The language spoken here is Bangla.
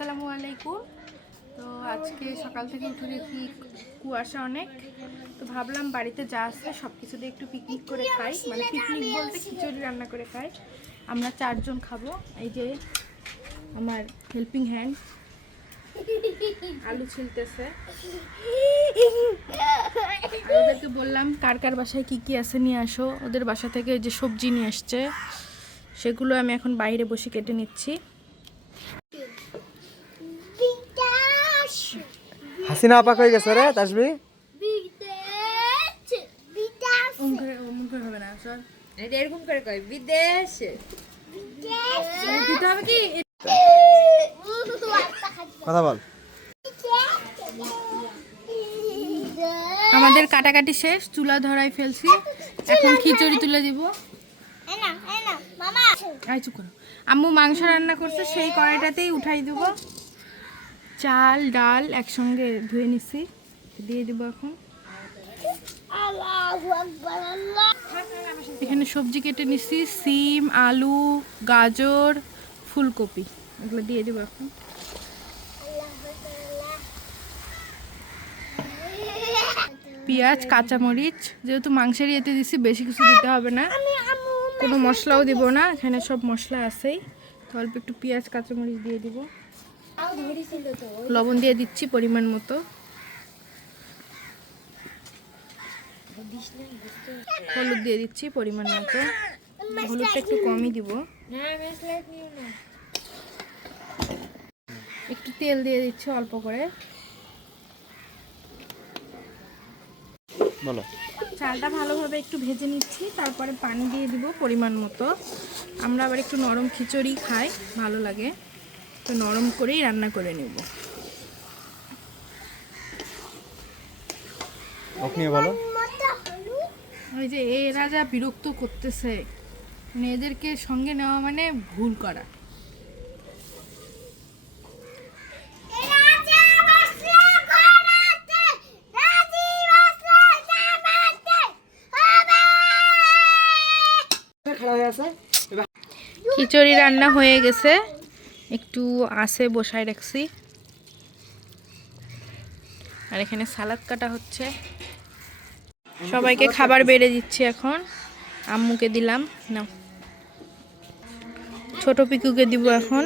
আসসালামু আলাইকুম। তো আজকে সকাল থেকে উঠে দেখি কুয়াশা অনেক, তো ভাবলাম বাড়িতে যা আছে সব কিছু দিয়ে একটু পিকনিক করে খাই, মানে পিকনিক বলতে খিচুড়ি রান্না করে খাই। আমরা 4 জন খাবো। এই যে আমার হেল্পিং হ্যান্ড আলু ছিলতেছে। আর ওদেরকে বললাম কার কার বাসায় কি কি আছে নিয়ে আসো। ওদের বাসা থেকে যে সবজি নিয়ে আসছে সেগুলো আমি এখন বাইরে বসে কেটে নিচ্ছি। হাসিনা আপা কই গেছে রে তাসবি? হবে না সর, এটা এরকম করে কয় বিদেশ দিতে হবে কি? কথা বল। আমাদের কাটাকাটি শেষ, চুলা ধরাই ফেলছি, এখন খিচুড়ি তুলে দিব। আয় চুপ করো। আম্মু মাংস রান্না করছে, সেই কড়াইটাতেই উঠাই দেবো। চাল ডাল একসঙ্গে ধুয়ে নিছি, দিয়ে দিব এখন। এখানে সবজি কেটে নিছি, সিম, আলু, গাজর, ফুলকপি, এগুলো দিয়ে দিব এখন। পেঁয়াজ, কাঁচামরিচ, যেহেতু মাংসের ইয়েতে দিছি বেশি কিছু দিতে হবে না, কোনো মশলাও দিব না, এখানে সব মশলা আছেই। তো অল্প একটু পেঁয়াজ কাঁচামরিচ দিয়ে দিব, লবণ দিয়ে দিচ্ছি পরিমাণ মতো, হলুদ দিয়ে দিচ্ছি পরিমাণ মতো, হলুদটা একটু কমই দিব। একটু তেল দিয়ে দিচ্ছি অল্প করে। বলো। চালটা ভালোভাবে একটু ভেজে নিচ্ছি, তারপরে পানি দিয়ে দিব পরিমাণ মতো। আমরা আবার একটু নরম খিচুড়ি খাই, ভালো লাগে, তো নরম করেই রান্না করে নেব। আপনি বলো। ওই যে এরা যা বিরক্ত করতেছে, মানে এদেরকে সঙ্গে নেওয়া মানে ভুল করা। খিচুড়ি রান্না হয়ে গেছে, একটু আঁচে বসায় রাখছি, আর এখানে সালাদ কাটা হচ্ছে। সবাইকে খাবার বেড়ে দিচ্ছি এখন। আম্মুকে দিলাম, নাও, ছোট পিকুকে দিব এখন।